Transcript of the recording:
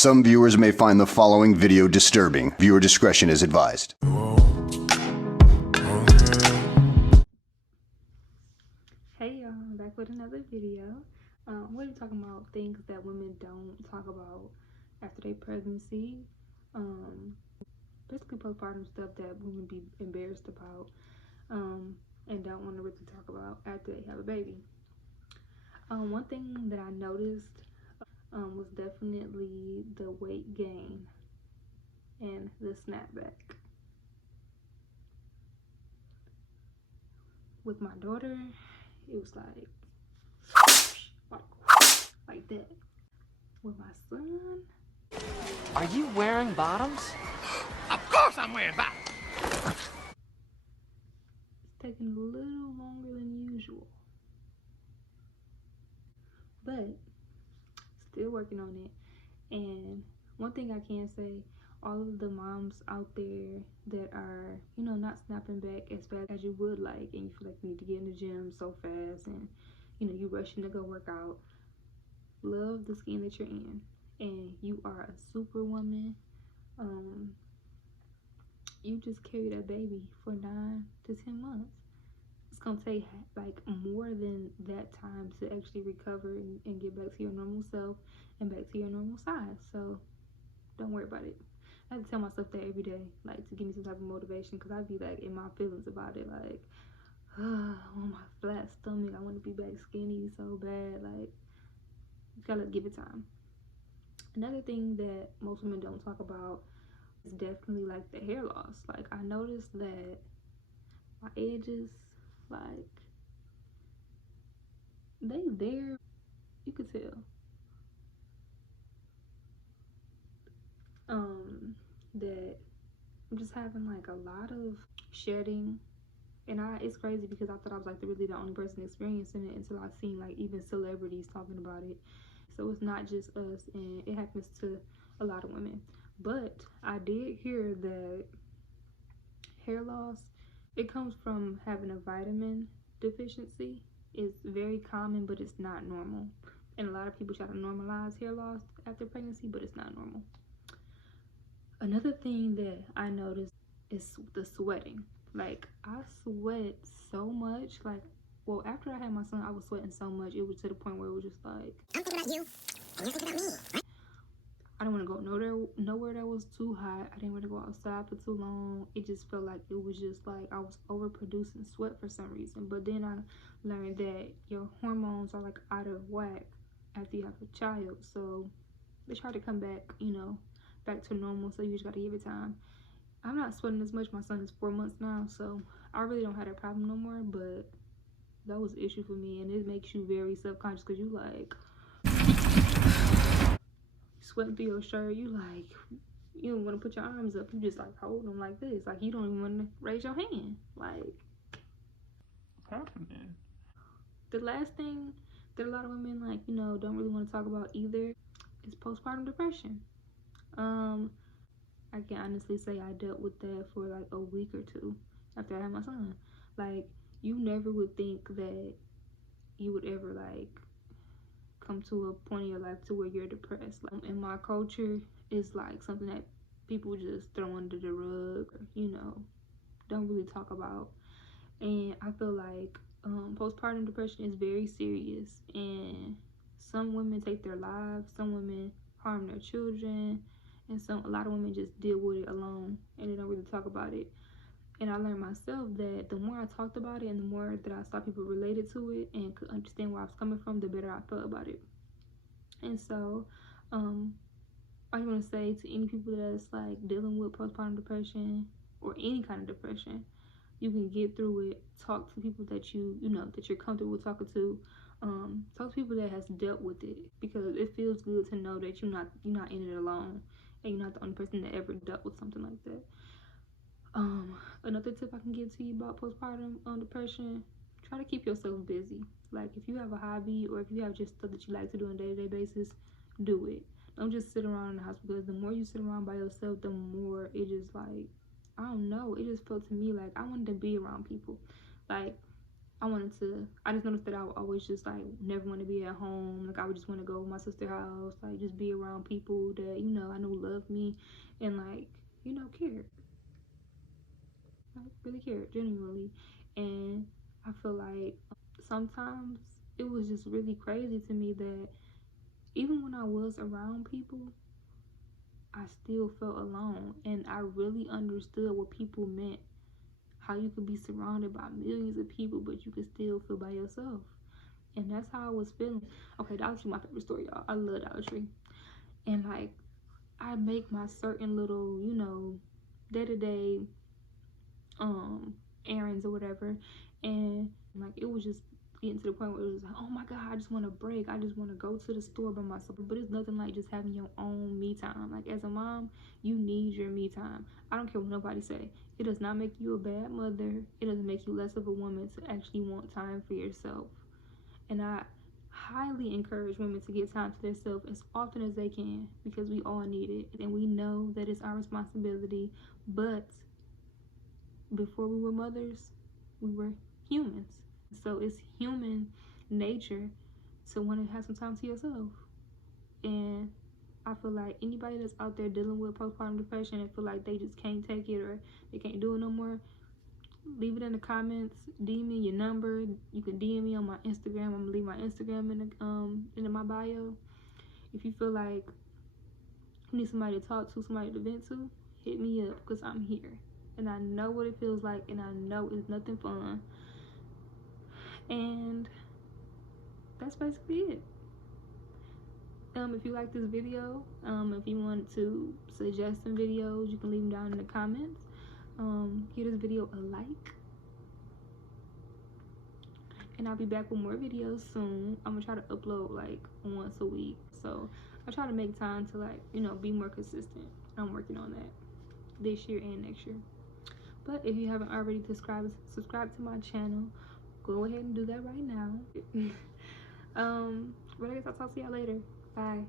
Some viewers may find the following video disturbing. Viewer discretion is advised. Hey y'all, I'm back with another video. We're talking about things that women don't talk about after their pregnancy. Basically postpartum stuff that women be embarrassed about and don't want to really talk about after they have a baby. One thing that I noticed was definitely the weight gain and the snapback. With my daughter, it was like that. With my son, are you wearing bottoms? Of course I'm wearing bottoms. it's taking a little longer than usual, but still working on it. And one thing I can say, all of the moms out there that are, not snapping back as fast as you would like, and you feel like you need to get in the gym so fast, and you rushing to go work out, love the skin that you're in, and you are a superwoman. You just carried a baby for 9 to 10 months. It's gonna take like more than that time to actually recover and get back to your normal self and back to your normal size. So don't worry about it. I have to tell myself that every day, like, to give me some type of motivation, because I be like in my feelings about it, like, oh, my flat stomach, I want to be back skinny so bad. Like, you gotta give it time. Another thing that most women don't talk about is definitely like the hair loss. Like, I noticed that my edges, like, they there, you could tell. That I'm just having like a lot of shedding, and it's crazy because I thought I was like really the only person experiencing it until I seen like even celebrities talking about it. So it's not just us, and it happens to a lot of women. But I did hear that hair loss, it comes from having a vitamin deficiency. It's very common, but it's not normal. And a lot of people try to normalize hair loss after pregnancy, but it's not normal. Another thing that I noticed is the sweating. Like, I sweat so much. Like, well, after I had my son, I was sweating so much. It was to the point where it was just like, I'm thinking about you, and you're thinking about me. I didn't want to go nowhere that was too hot. I didn't want to go outside for too long. It just felt like it was just like I was overproducing sweat for some reason. But then I learned that your hormones are like out of whack after you have a child. So they try to come back, back to normal. So you just got to give it time. I'm not sweating as much. My son is 4 months now, so I really don't have that problem no more. But that was an issue for me, and it makes you very self-conscious because you like sweating through your shirt. You don't want to put your arms up. You just like hold them like this. Like, you don't even want to raise your hand. Like, What's happening? the last thing that a lot of women don't really want to talk about either is postpartum depression. I can honestly say I dealt with that for like a week or two after I had my son. Like, you never would think that you would ever like come to a point in your life to where you're depressed. Like, in my culture, it's like something that people just throw under the rug, or, don't really talk about. And I feel like postpartum depression is very serious, and some women take their lives, some women harm their children, and a lot of women just deal with it alone and they don't really talk about it. And I learned myself that the more I talked about it and the more that I saw people related to it and could understand where I was coming from, the better I felt about it. And so I want to say to any people that's like dealing with postpartum depression or any kind of depression, you can get through it. Talk to people that that you're comfortable talking to. Talk to people that has dealt with it, because it feels good to know that you're not in it alone, and you're not the only person that ever dealt with something like that. Another tip I can give to you about postpartum depression: try to keep yourself busy. Like, if you have a hobby or if you have just stuff that you like to do on a day-to-day basis, do it. Don't just sit around in the house, because the more you sit around by yourself, the more it just like, I don't know, it just felt to me like I wanted to be around people. Like, I just noticed that I would always just like never want to be at home. Like I would just want to go to my sister's house, like just be around people that, you know, I know love me and like, you know, cared. Like really cared, genuinely. And I feel like sometimes it was just really crazy to me that even when I was around people, I still felt alone. And I really understood what people meant. How you could be surrounded by millions of people, but you could still feel by yourself. And that's how I was feeling. Okay, Dollar Tree, my favorite store, y'all. I love Dollar Tree. And like, I make my certain little, you know, day-to-day errands or whatever. And like, it was just getting to the point where it was like, oh my God, I just want to break. I just want to go to the store by myself. But it's nothing like just having your own me time. Like as a mom, you need your me time. I don't care what nobody say. It does not make you a bad mother. It doesn't make you less of a woman to actually want time for yourself. And I highly encourage women to get time to themselves as often as they can, because we all need it. And we know that it's our responsibility. But before we were mothers, we were humans. So it's human nature to want to have some time to yourself. And I feel like anybody that's out there dealing with postpartum depression and feel like they just can't take it or they can't do it no more, leave it in the comments. DM me your number. You can DM me on my Instagram. I'm gonna leave my Instagram in my bio. If you feel like you need somebody to talk to, somebody to vent to, hit me up, because I'm here. And I know what it feels like, and I know it's nothing fun. And that's basically it. If you like this video, if you want to suggest some videos, you can leave them down in the comments. Give this video a like. And I'll be back with more videos soon. I'm gonna try to upload like once a week. So I try to make time to like, you know, be more consistent. I'm working on that this year and next year. But if you haven't already subscribed to my channel, go ahead and do that right now. But I guess I'll talk to y'all later. Bye.